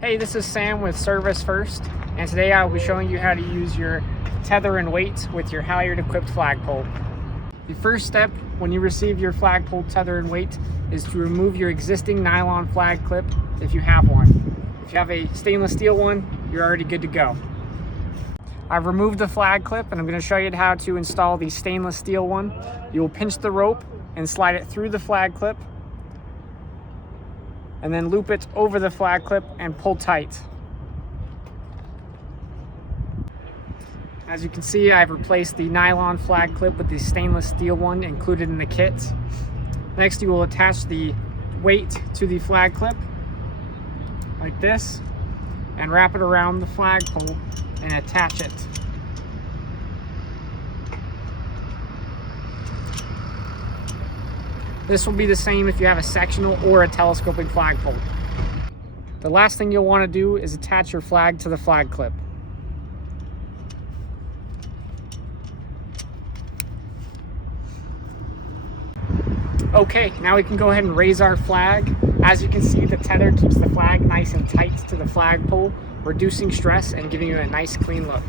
Hey, this is Sam with Service First, and today I'll be showing you how to use your tether and weight with your halyard equipped flagpole. The first step when you receive your flagpole tether and weight is to remove your existing nylon flag clip if you have one. If you have a stainless steel one, you're already good to go. I've removed the flag clip and I'm going to show you how to install the stainless steel one. You will pinch the rope and slide it through the flag clip, and then loop it over the flag clip and pull tight. As you can see, I've replaced the nylon flag clip with the stainless steel one included in the kit. Next, you will attach the weight to the flag clip like this and wrap it around the flagpole and attach it. This will be the same if you have a sectional or a telescoping flagpole. The last thing you'll want to do is attach your flag to the flag clip. Okay, now we can go ahead and raise our flag. As you can see, the tether keeps the flag nice and tight to the flagpole, reducing stress and giving you a nice clean look.